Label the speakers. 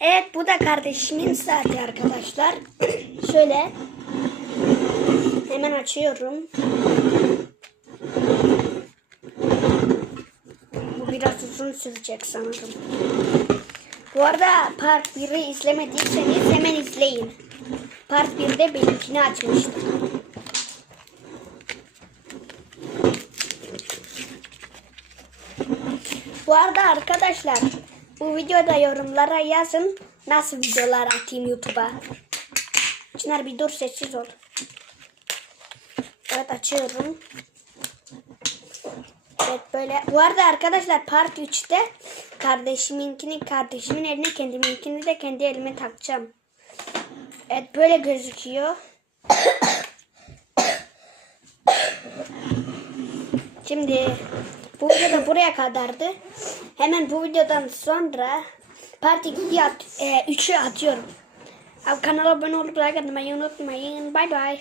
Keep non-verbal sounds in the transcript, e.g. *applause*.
Speaker 1: Evet bu da kardeşimin saati arkadaşlar. *clears throat* Şöyle. Hemen açıyorum. Bu biraz uzun sürecek sanırım. Bu arada part 1'i izlemediyseniz hemen izleyin. Part 1'de benimkini açmıştım. Bu arada arkadaşlar bu videoda yorumlara yazın nasıl videolar atayım YouTube'a. Çınar bir dur sessiz ol. Evet açıyorum. Evet böyle. Bu arada arkadaşlar part 3'te kardeşiminkini kardeşimin eline kendiminkini de kendi elime takacağım. Evet böyle gözüküyor. Şimdi bu video da buraya kadardı. Hemen bu videodan sonra part 2'yi at, e, 3'ü atıyorum. Abi kanala abone olup like atmayı unutmayın. Bay bay.